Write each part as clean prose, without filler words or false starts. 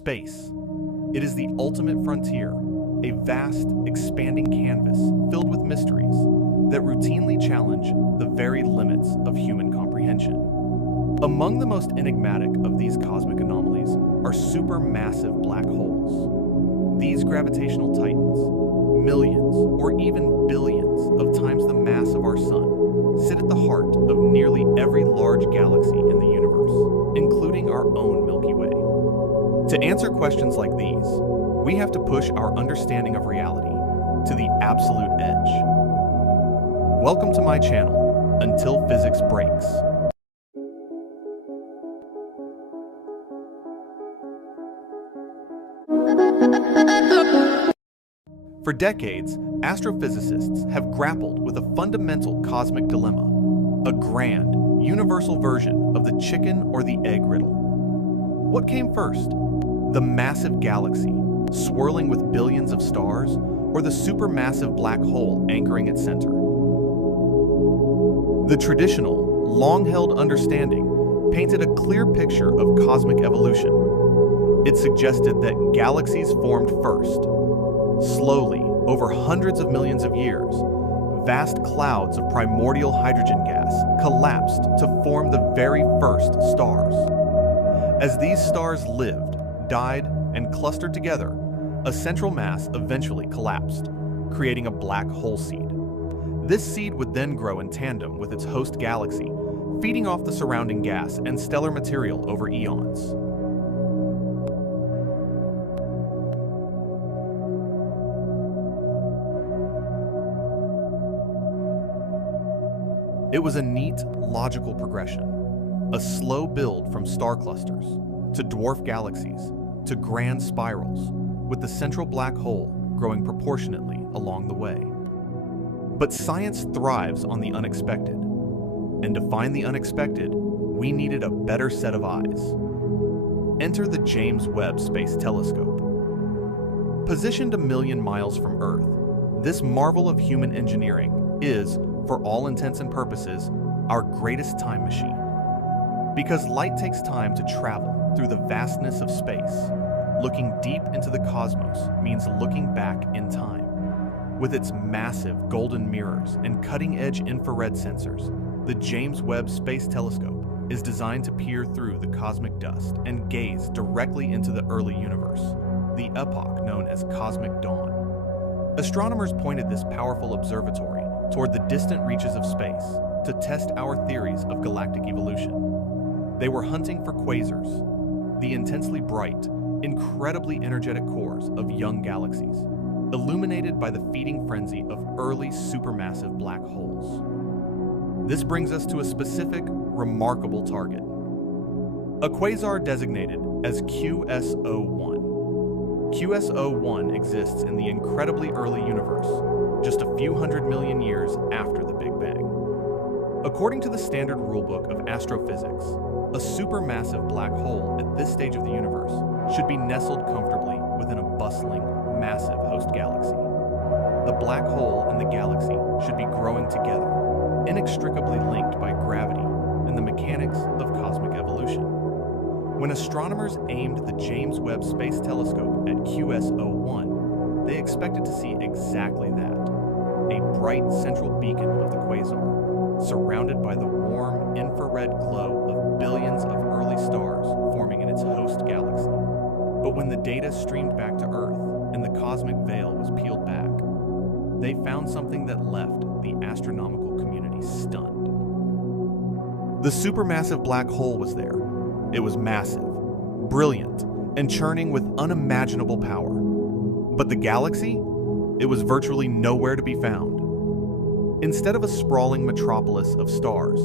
Space. It is the ultimate frontier, a vast, expanding canvas filled with mysteries that routinely challenge the very limits of human comprehension. Among the most enigmatic of these cosmic anomalies are supermassive black holes. These gravitational titans, millions or even billions of times the mass of our Sun, sit at the heart of nearly every large galaxy in the universe, including our own Milky Way. To answer questions like these, we have to push our understanding of reality to the absolute edge. Welcome to my channel, Until Physics Breaks. For decades, astrophysicists have grappled with a fundamental cosmic dilemma, a grand, universal version of the chicken or the egg riddle. What came first? The massive galaxy, swirling with billions of stars, or the supermassive black hole anchoring its center? The traditional, long-held understanding painted a clear picture of cosmic evolution. It suggested that galaxies formed first. Slowly, over hundreds of millions of years, vast clouds of primordial hydrogen gas collapsed to form the very first stars. As these stars lived, died, and clustered together, a central mass eventually collapsed, creating a black hole seed. This seed would then grow in tandem with its host galaxy, feeding off the surrounding gas and stellar material over eons. It was a neat, logical progression, a slow build from star clusters to dwarf galaxies to grand spirals, with the central black hole growing proportionately along the way. But science thrives on the unexpected, and to find the unexpected, we needed a better set of eyes. Enter the James Webb Space Telescope. Positioned 1 million miles from Earth, this marvel of human engineering is, for all intents and purposes, our greatest time machine. Because light takes time to travel through the vastness of space, looking deep into the cosmos means looking back in time. With its massive golden mirrors and cutting-edge infrared sensors, the James Webb Space Telescope is designed to peer through the cosmic dust and gaze directly into the early universe, the epoch known as Cosmic Dawn. Astronomers pointed this powerful observatory toward the distant reaches of space to test our theories of galactic evolution. They were hunting for quasars, the intensely bright, incredibly energetic cores of young galaxies, illuminated by the feeding frenzy of early supermassive black holes. This brings us to a specific, remarkable target. A quasar designated as QS01. QS01 exists in the incredibly early universe, just a few hundred million years after the Big Bang. According to the standard rulebook of astrophysics, a supermassive black hole at this stage of the universe should be nestled comfortably within a bustling, massive host galaxy. The black hole and the galaxy should be growing together, inextricably linked by gravity and the mechanics of cosmic evolution. When astronomers aimed the James Webb Space Telescope at QS01, they expected to see exactly that, a bright central beacon of the quasar, surrounded by the warm infrared glow of billions of early stars forming in its host galaxy. But when the data streamed back to Earth and the cosmic veil was peeled back, they found something that left the astronomical community stunned. The supermassive black hole was there. It was massive, brilliant, and churning with unimaginable power. But the galaxy? It was virtually nowhere to be found. Instead of a sprawling metropolis of stars,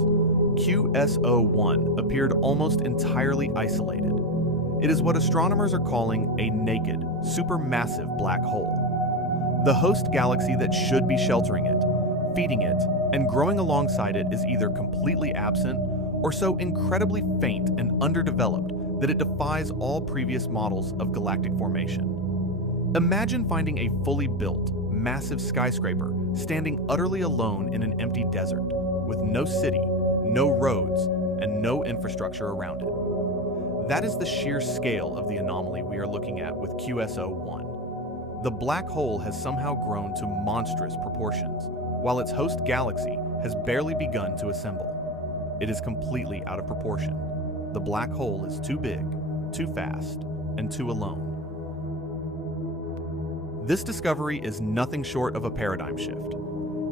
QS01 appeared almost entirely isolated. It is what astronomers are calling a naked, supermassive black hole. The host galaxy that should be sheltering it, feeding it, and growing alongside it is either completely absent or so incredibly faint and underdeveloped that it defies all previous models of galactic formation. Imagine finding a fully built, massive skyscraper standing utterly alone in an empty desert, with no city, no roads, and no infrastructure around it. That is the sheer scale of the anomaly we are looking at with QS01. The black hole has somehow grown to monstrous proportions, while its host galaxy has barely begun to assemble. It is completely out of proportion. The black hole is too big, too fast, and too alone. This discovery is nothing short of a paradigm shift.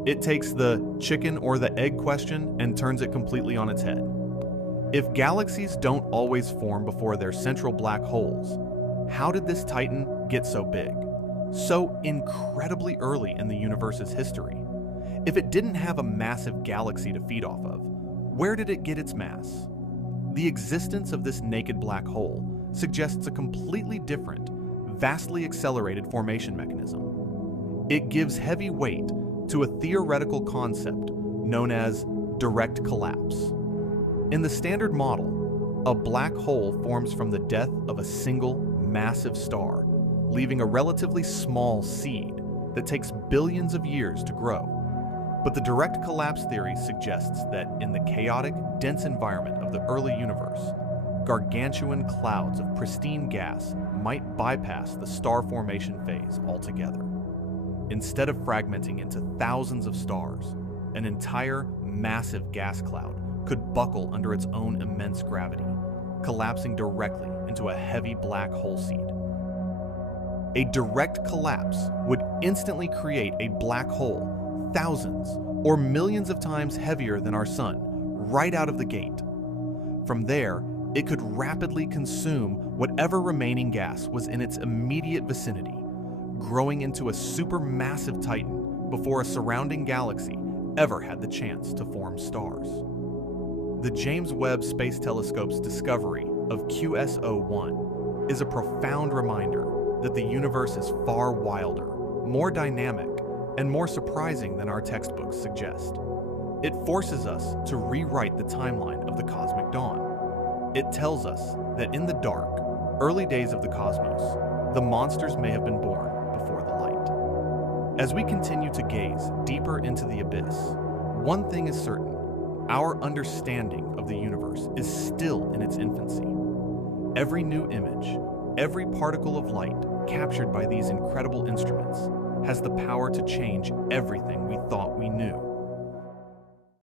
It takes the chicken or the egg question and turns it completely on its head. If galaxies don't always form before their central black holes, how did this titan get so big, so incredibly early in the universe's history? If it didn't have a massive galaxy to feed off of, where did it get its mass? The existence of this naked black hole suggests a completely different, vastly accelerated formation mechanism. It gives heavy weight to a theoretical concept known as direct collapse. In the standard model, a black hole forms from the death of a single massive star, leaving a relatively small seed that takes billions of years to grow. But the direct collapse theory suggests that in the chaotic, dense environment of the early universe, gargantuan clouds of pristine gas might bypass the star formation phase altogether. Instead of fragmenting into thousands of stars, an entire massive gas cloud could buckle under its own immense gravity, collapsing directly into a heavy black hole seed. A direct collapse would instantly create a black hole thousands or millions of times heavier than our sun right out of the gate. From there, it could rapidly consume whatever remaining gas was in its immediate vicinity, growing into a supermassive titan before a surrounding galaxy ever had the chance to form stars. The James Webb Space Telescope's discovery of QS01 is a profound reminder that the universe is far wilder, more dynamic, and more surprising than our textbooks suggest. It forces us to rewrite the timeline of the cosmic dawn. It tells us that in the dark, early days of the cosmos, the monsters may have been born before the light. As we continue to gaze deeper into the abyss, one thing is certain: our understanding of the universe is still in its infancy. Every new image, every particle of light captured by these incredible instruments has the power to change everything we thought we knew.